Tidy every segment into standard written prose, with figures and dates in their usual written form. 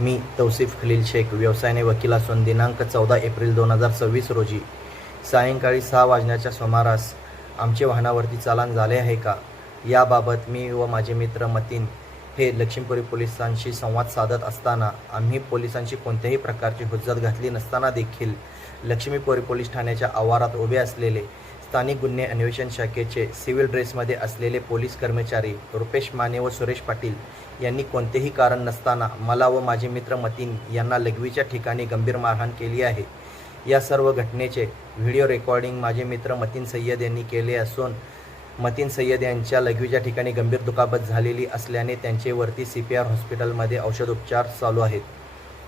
मी तौसिफ खलील शेख, व्यवसायाने वकील असून दिनांक 14 एप्रिल 2026 रोजी सायंकाळी 6 वाजण्याच्या सुमारास आमचे वाहनावरती चालान झाले आहे का, याबाबत मी व माझे मित्र मतीन हे लक्ष्मीपुरी पोलिसांशी संवाद साधत असताना आम्ही पोलिसांची कोणत्याही प्रकारची हुज्जत घातली नसताना देखील लक्ष्मीपुरी पोलीस ठाण्याच्या आवारात उभे असलेले स्थानिक गुन्हे अन्वेषण शाखेचे सिव्हिल ड्रेसमध्ये असलेले पोलीस कर्मचारी रुपेश माने व सुरेश पाटील यांनी कोणतेही कारण नसताना मला व माझे मित्र मतीन यांना लघवीच्या ठिकाणी गंभीर मारहाण केली आहे। या सर्व घटनेचे व्हिडिओ रेकॉर्डिंग माझे मित्र मतीन सय्यद यांनी केले असून मतीन सय्यद यांच्या लघवीच्या ठिकाणी गंभीर दुखापत झालेली असल्याने त्यांचेवरती CPR हॉस्पिटलमध्ये औषधोपचार चालू आहेत।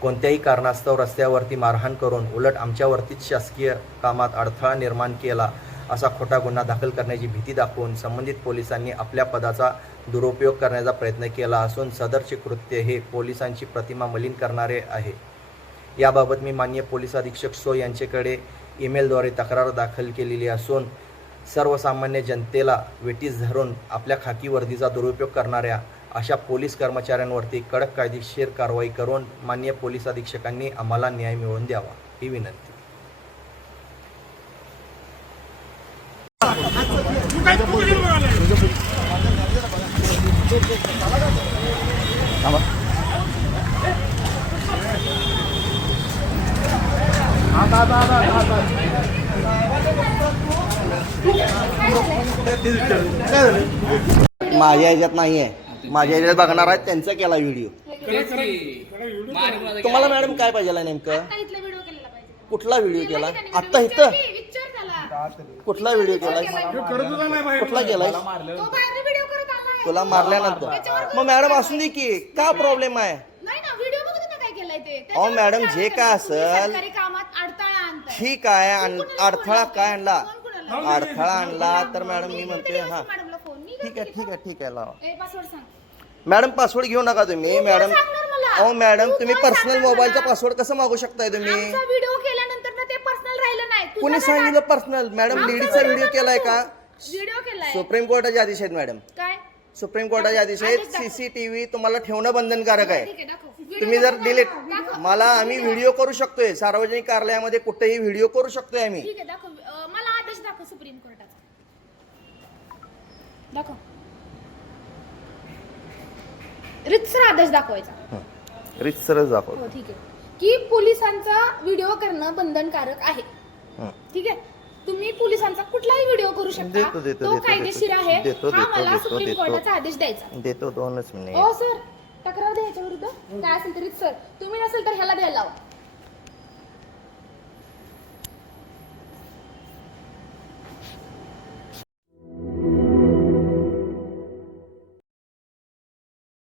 कोणत्याही कारणास्तव रस्त्यावरती मारहाण करून उलट आमच्यावरतीच शासकीय कामात अडथळा निर्माण केला असा खोटा गुन्हा दाखल करण्याची भीती दाखवून संबंधित पोलिसांनी आपल्या पदाचा दुरुपयोग करण्याचा प्रयत्न केला असून सदरचे कृत्य हे पोलिसांची प्रतिमा मलिन करणारे आहे। याबाबत मी माननीय पोलीस अधीक्षक सो यांच्याकडे ईमेलद्वारे तक्रार दाखल केलेली असून सर्वसामान्य जनतेला वेठीस धरून आपल्या खाकी वर्दीचा दुरुपयोग करणाऱ्या अशा पोलीस कर्मचाऱ्यांवरती कडक कायदेशीर कारवाई करून माननीय पोलीस अधीक्षकांनी आम्हाला न्याय मिळवून द्यावा ही विनंती। माझ्या ह्याच्यात नाही आहे, माझ्या ह्याच्यात बघणार आहेत त्यांचा केला व्हिडिओ। तुम्हाला मॅडम काय पाहिजे नेमकं? कुठला व्हिडिओ केला? आत्ता इथं कुठला व्हिडिओ केलाय? कुठला केलाय? तुला मारल्यानंतर मग मॅडम असून दे की, का प्रॉब्लेम आहे? अहो मॅडम जे काय असेल ठीक आहे, अडथळा काय आणला? अडथळा आणला तर मॅडम मी म्हणते हा ठीक आहे ठीक आहे ठीक आहे लावा। मॅडम पासवर्ड घेऊ नका तुम्ही मॅडम। अहो मॅडम तुम्ही पर्सनल मोबाईलचा पासवर्ड कसं मागू शकताय तुम्ही? व्हिडिओ केल्यानंतर ना ते पर्सनल राहिलं नाही। कोणी सांगितलं पर्सनल? मॅडम लेडीजचा व्हिडिओ केलाय का? व्हिडिओ केलाय। सुप्रीम कोर्टाचे आदेश आहेत मॅडम। काय सुप्रीम कोर्टाचे आदेश आहेत, CCTV तुम्हाला ठेवणं बंधनकारक आहे। ठीक आहे, दाखव। तुम्ही जर डिलीट मला आम्ही व्हिडिओ करू शकतोय, सार्वजनिक कार्यालयामध्ये कुठेही व्हिडिओ करू शकतोय आम्ही। ठीक आहे, दाखव। मला आदेश दाखव सुप्रीम कोर्टाचा, दाखव। रितसर आदेश दाखवायचा। रितसरच दाखव। हो ठीक आहे, की पोलिसांचा व्हिडिओ करणं बंधनकारक आहे। ठीक आहे, तुम्ही पोलिसांचा कुठलाही व्हिडिओ करू शकता, तो कायदेशीर आहे। हा मला सुप्रीम कोर्टाचा आदेश द्यायचा। देतो 2 मिनिट। हो सर, तक्रार द्यायच्या विरुद्ध काय असेल तरी सर, तुम्ही नसेल तर ह्याला द्यायला लावा।